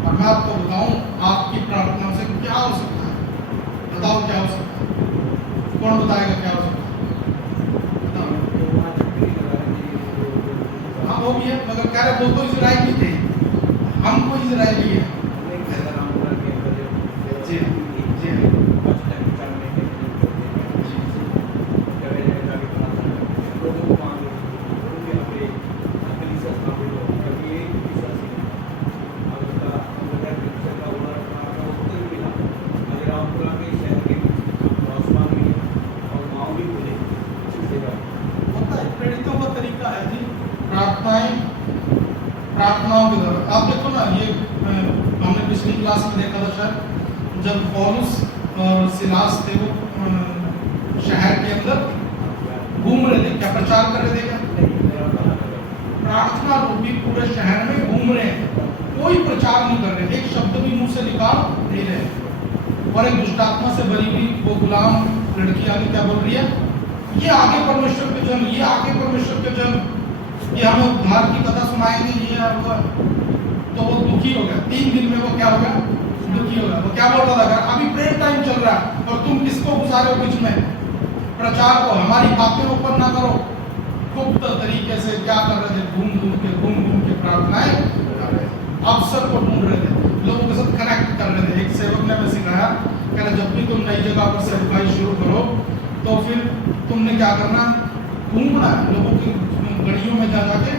और मैं आपको बताऊं आपकी प्रार्थना से क्या हो सकता है, बताओ क्या हो सकता है? कौन बताएगा क्या हो सकता है? हाँ वो भी है, मगर कह रहे वो तो इजराइली थे, हमको इजराइली है। जी जी प्रेरितों का तरीका है जी, प्रार्थनाओं के द्वारा। आप देखो ना, ये हमने पिछली क्लास में देखा था शायद, जब पौलुस और सिलास थे वो शहर के अंदर घूम रहे थे, क्या प्रचार कर रहे थे? क्या प्रार्थना रूपी पूरे शहर में घूम रहे हैं, कोई प्रचार नहीं कर रहे, एक शब्द भी मुंह से निकाल नहीं रहे। और एक दुष्टात्मा से भरी हुई वो गुलाम लड़की आगे क्या बोल रही है? ये आगे परमेश्वर के जन, ये आगे परमेश्वर के जन, ये हमें उद्धार की कथा सुनाएंगे, ये होगा। तो वो दुखी हो गया, 3 दिन में वो क्या हो गया? दुखी हो गया। वो क्या बोल रहा था? अभी प्रेयर टाइम चल रहा है और तुम किसको घुसा रहे हो बीच में? प्रचार को, हमारी बातें ऊपर ना करो। गुप्त तरीके से क्या कर रहे थे? घूम घूम के प्रार्थनाएं कर रहे थे, अवसर को ढूंढ रहे थे, लोगों के साथ कनेक्ट कर रहे थे। एक सेवक ने हमें सिखाया, कह रहा जब भी तुम नई जगह पर सेवकाई शुरू करो तो फिर तुमने क्या करना? घूमना है, लोगों की गलियों में जा जाके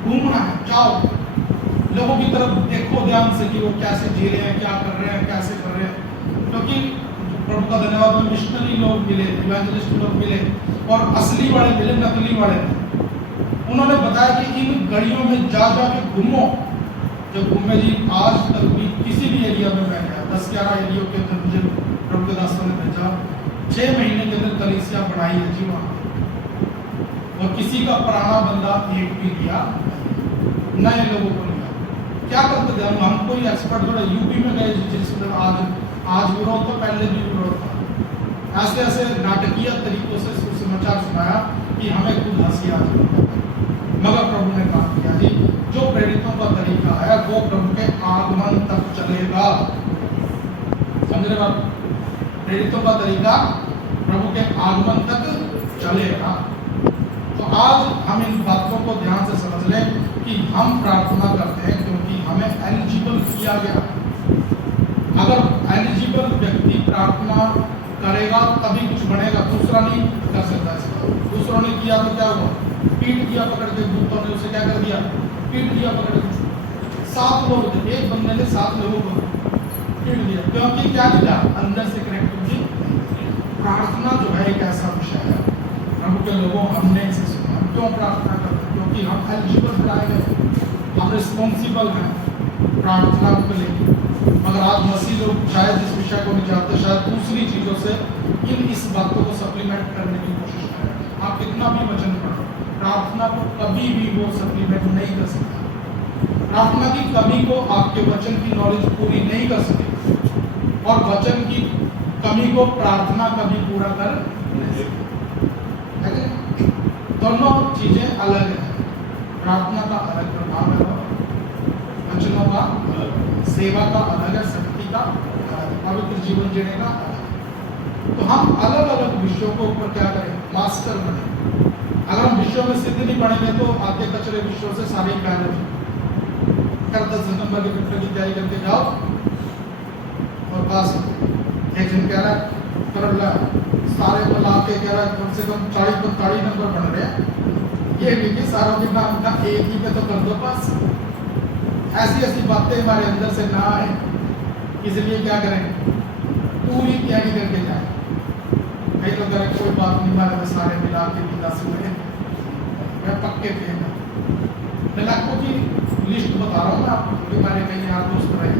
घूमना है, जाओ लोगों की तरफ देखो ध्यान से कि वो कैसे जी रहे हैं, क्या कर रहे हैं, कैसे कर रहे हैं। क्योंकि प्रभु का धन्यवाद, मिशनरी लोग मिले, इवेंजलिस्ट लोग मिले और असली वाले मिले, नकली वाले नहीं। उन्होंने बताया कि इन गलियों में जा के घूमो। जब घूमे जी, आज तक भी किसी भी एरिया में मैं गया, 10-11 एरिया के अंदर मुझे प्रभु के दासों ने भेजा, 6 महीने के अंदर कलीसिया बढ़ाई है जी वहाँ, और किसी का पुराना बंदा एक भी लिया, नए लोगों को लिया। क्या करते थे हम कोई एक्सपर्ट थोड़ा यूपी में गए जिसमें आज विरोध तो पहले भी विरोध था, ऐसे ऐसे नाटकीय तरीकों से समाचार सुनाया कि हमें खुद हंसी आ जाती। मगर प्रभु ने काम किया जी, जो प्रेरितों का तरीका है वो प्रभु के आगमन तक चलेगा। समझ रहे बात? प्रेरितों का तरीका प्रभु के आगमन तक चलेगा। तो आज हम इन बातों को ध्यान से समझ लें कि हम प्रार्थना करते हैं क्योंकि हमें एलिजिबल किया गया। अगर एलिजिबल व्यक्ति प्रार्थना करेगा तभी कुछ बनेगा, दूसरा नहीं कर सकता इसका। दूसरों ने किया तो क्या हुआ? पीट दिया पकड़ के, दूतों ने उसे क्या कर दिया? पीट दिया पकड़ के। 7 लोग थे, एक बंदे ने 7 लोगों को पीट दिया, क्योंकि क्या किया? अंदर से कनेक्टिविटी। प्रार्थना जो है एक ऐसा विषय है, प्रभु के लोगों हमने इसे सुना। क्यों प्रार्थना करते हैं? क्योंकि हम एलिजिबल कराए गए, हम रिस्पॉन्सिबल हैं प्रार्थना को लेकर। मगर आज मसीह लोग शायद इस विषय को नहीं जानते, शायद दूसरी चीज़ों से इस बातों को सप्लीमेंट करने की कोशिश करें। आप कितना भी वचन पढ़ो, प्रार्थना को कभी भी वो सप्लीमेंट नहीं कर सकता। प्रार्थना की कमी को आपके वचन की नॉलेज पूरी नहीं कर सकेगी, और वचन की कमी को प्रार्थना कभी पूरा कर नहीं सकती। दोनों चीजें अलग हैं। प्रार्थना का अलग प्रभाव है, वचनों का सेवा का अलग है, शक्ति का अलग, पवित्र जीवन जीने का अलग। तो हम अलग अलग विषयों को ऊपर क्या करें? मास्टर बने। अगर हम विषयों में सिद्ध नहीं बनेंगे तो आधे कचरे विषयों से सारे गायब हो जाएंगे। 10 सितंबर के पेपर की तैयारी करके जाओ और पास। एक जन कह रहा है सारे को ला के कह रहा है कम से कम 40-45 नंबर बन रहे हैं, ये भी कि सारों के नाम का एक ही पे तो कर दो पास। ऐसी ऐसी बातें हमारे अंदर से ना आए, इसलिए क्या करें? पूरी तैयारी करके जाए। कई लोग करें कोई बात नहीं, हमारे में सारे मिला के 10 हुए, मैं पक्के थे। मैं लाखों की लिस्ट बता रहा हूँ मैं आपको, हमारे कई यार दोस्त रहे,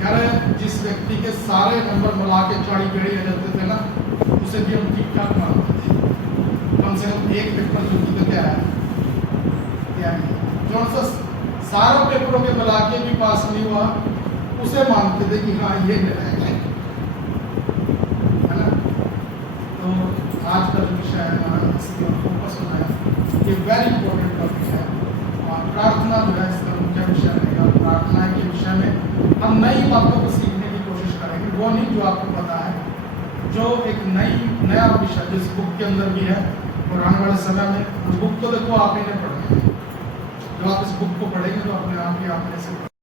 कह रहे जिस व्यक्ति के सारे नंबर मिला के 40 बेड़ी आ जाते थे ना, उसे भी हम ठीक ठाक मानते थे। कम से कम एक पेपर जो तो क्या है जो सा सारा पेपरों के मिला के भी पास नहीं हुआ, उसे मानते थे कि हाँ ये निर्णायक है ना। तो आज का जो विषय है हमारा इसी पर फोकस होना है, ये वेरी इंपॉर्टेंट टॉपिक है। और प्रार्थना जो है इसका मुख्य विषय रहेगा। प्रार्थना के विषय में हम नई बातों को सीखने की कोशिश करेंगे, वो नहीं जो आपको पता है, जो एक नया विषय जिस बुक के अंदर भी है। और आने वाले समय में बुक तो देखो आप ही ने पढ़नी है, जब आप इस बुक को पढ़ेंगे तो अपने आप ही आप में से